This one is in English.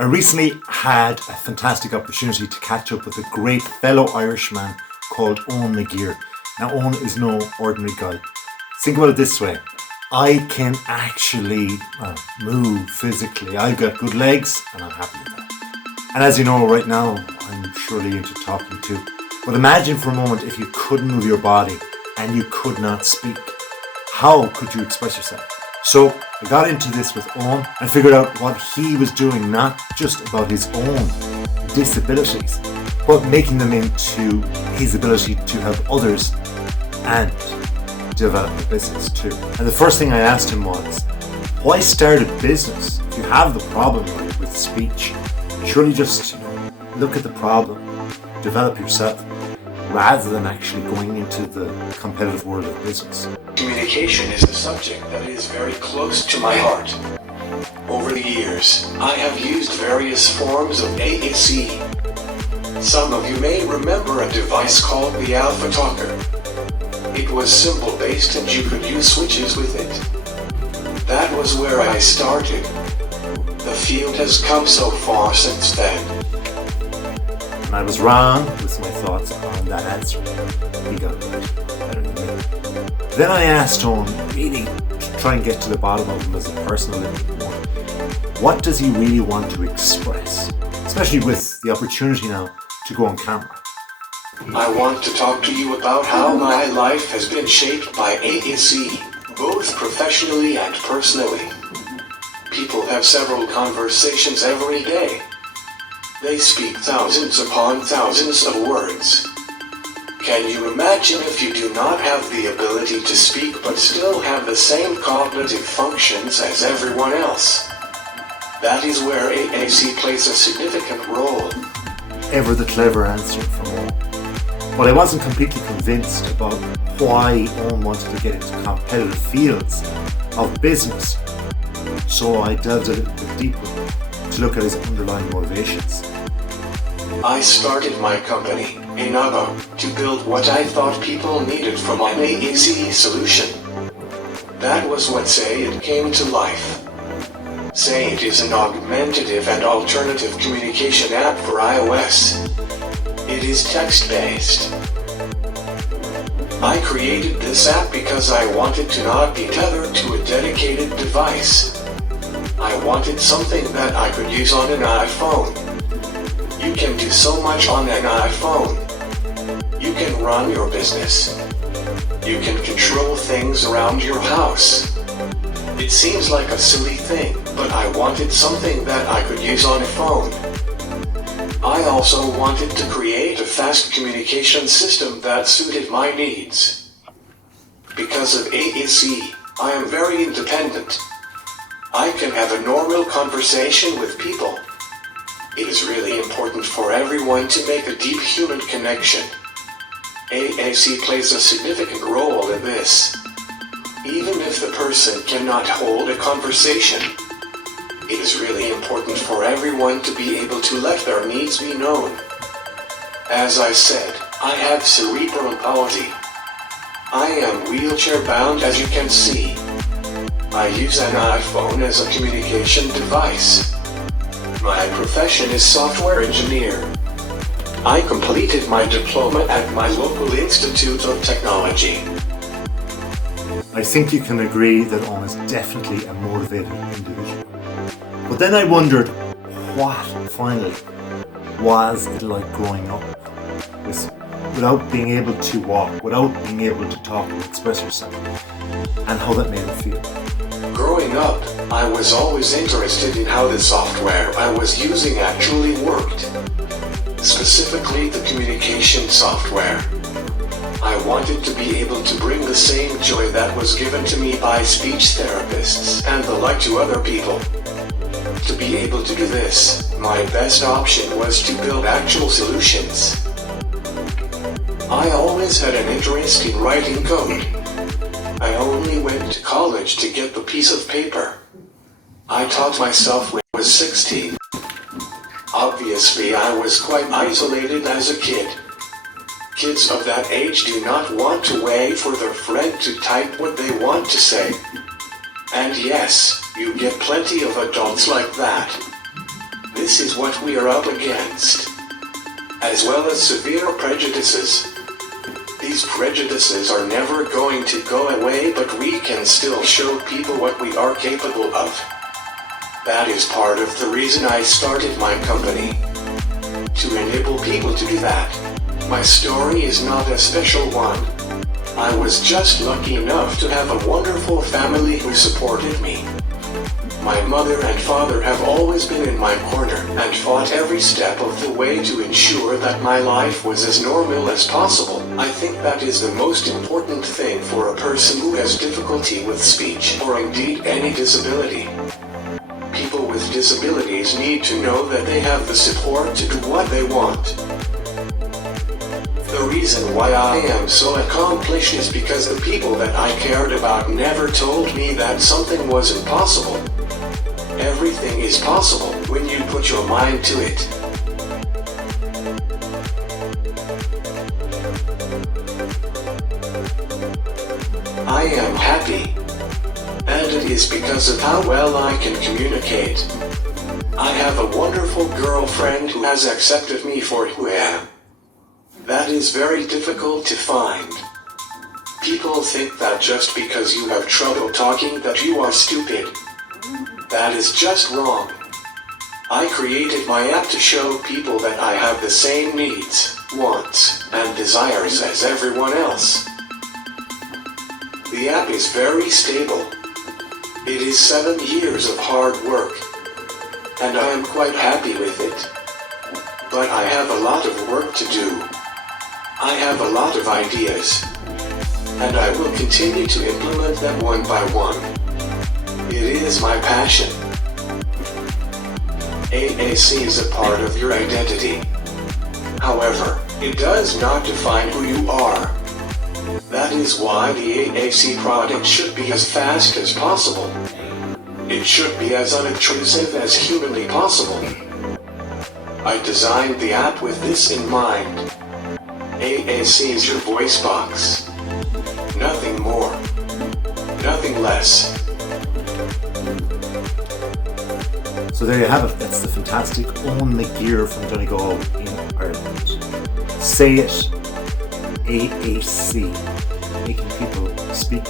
I recently had a fantastic opportunity to catch up with a great fellow Irishman called Owen McGirr. Now, Owen is no ordinary guy. Think about it this way. I can actually move physically. I've got good legs and I'm happy with that. And as you know, right now, I'm surely into talking too. But imagine for a moment if you couldn't move your body and you could not speak. How could you express yourself? So I got into this with Owen and figured out what he was doing, not just about his own disabilities, but making them into his ability to help others and develop a business too. And the first thing I asked him was, why start a business if you have the problem with speech? Surely just look at the problem, develop yourself, rather than actually going into the competitive world of business. Communication is a subject that is very close to my heart. Over the years, I have used various forms of AAC. Some of you may remember a device called the Alpha Talker. It was symbol-based and you could use switches with it. That was where I started. The field has come so far since then. And I was wrong with my thoughts on that answer. He got it right, better than me. Then I asked Owen, really, to try and get to the bottom of him as a person a little bit more. What does he really want to express? Especially with the opportunity now to go on camera. I want to talk to you about how my life has been shaped by AAC, both professionally and personally. People have several conversations every day. They speak thousands upon thousands of words. Can you imagine if you do not have the ability to speak but still have the same cognitive functions as everyone else? That is where AAC plays a significant role. Ever the clever answer from Owen. But I wasn't completely convinced about why Owen wanted to get into competitive fields of business. So I delved a little bit deeper to look at his underlying motivations. I started my company, Inago, to build what I thought people needed from an AAC solution. That was what Say It came to life. Say It is an augmentative and alternative communication app for iOS. It is text-based. I created this app because I wanted to not be tethered to a dedicated device. I wanted something that I could use on an iPhone. You can do so much on an iPhone. You can run your business. You can control things around your house. It seems like a silly thing, but I wanted something that I could use on a phone. I also wanted to create a fast communication system that suited my needs. Because of AAC, I am very independent. I can have a normal conversation with people. It is really important for everyone to make a deep human connection. AAC plays a significant role in this. Even if the person cannot hold a conversation, it is really important for everyone to be able to let their needs be known. As I said, I have cerebral palsy. I am wheelchair bound, as you can see. I use an iPhone as a communication device. My profession is software engineer. I completed my diploma at my local Institute of Technology. I think you can agree that Owen is definitely a motivated individual. But then I wondered, what finally was it like growing up without being able to walk, without being able to talk and express yourself, and how that made him feel? Growing up, I was always interested in how the software I was using actually worked. Specifically the communication software. I wanted to be able to bring the same joy that was given to me by speech therapists and the like to other people. To be able to do this, my best option was to build actual solutions. I always had an interest in writing code. I only went to college to get the piece of paper. I taught myself when I was 16. Obviously, I was quite isolated as a kid. Kids of that age do not want to wait for their friend to type what they want to say. And yes, you get plenty of adults like that. This is what we are up against, as well as severe prejudices. These prejudices are never going to go away, but we can still show people what we are capable of. That is part of the reason I started my company, to enable people to do that. My story is not a special one. I was just lucky enough to have a wonderful family who supported me. My mother and father have always been in my corner and fought every step of the way to ensure that my life was as normal as possible. I think that is the most important thing for a person who has difficulty with speech or indeed any disability. People with disabilities need to know that they have the support to do what they want. The reason why I am so accomplished is because the people that I cared about never told me that something was impossible. Everything is possible when you put your mind to it. I am happy. And it is because of how well I can communicate. I have a wonderful girlfriend who has accepted me for who I am. That is very difficult to find. People think that just because you have trouble talking that you are stupid. That is just wrong. I created my app to show people that I have the same needs, wants, and desires as everyone else. The app is very stable. It is 7 years of hard work, and I am quite happy with it. But I have a lot of work to do. I have a lot of ideas, and I will continue to implement them one by one. It is my passion. AAC is a part of your identity. However, it does not define who you are. That is why the AAC product should be as fast as possible. It should be as unobtrusive as humanly possible. I designed the app with this in mind. AAC is your voice box. Nothing more. Nothing less. So there you have it. That's the fantastic Owen McGirr from Donegal in Ireland. Say it. AAC. Making people speak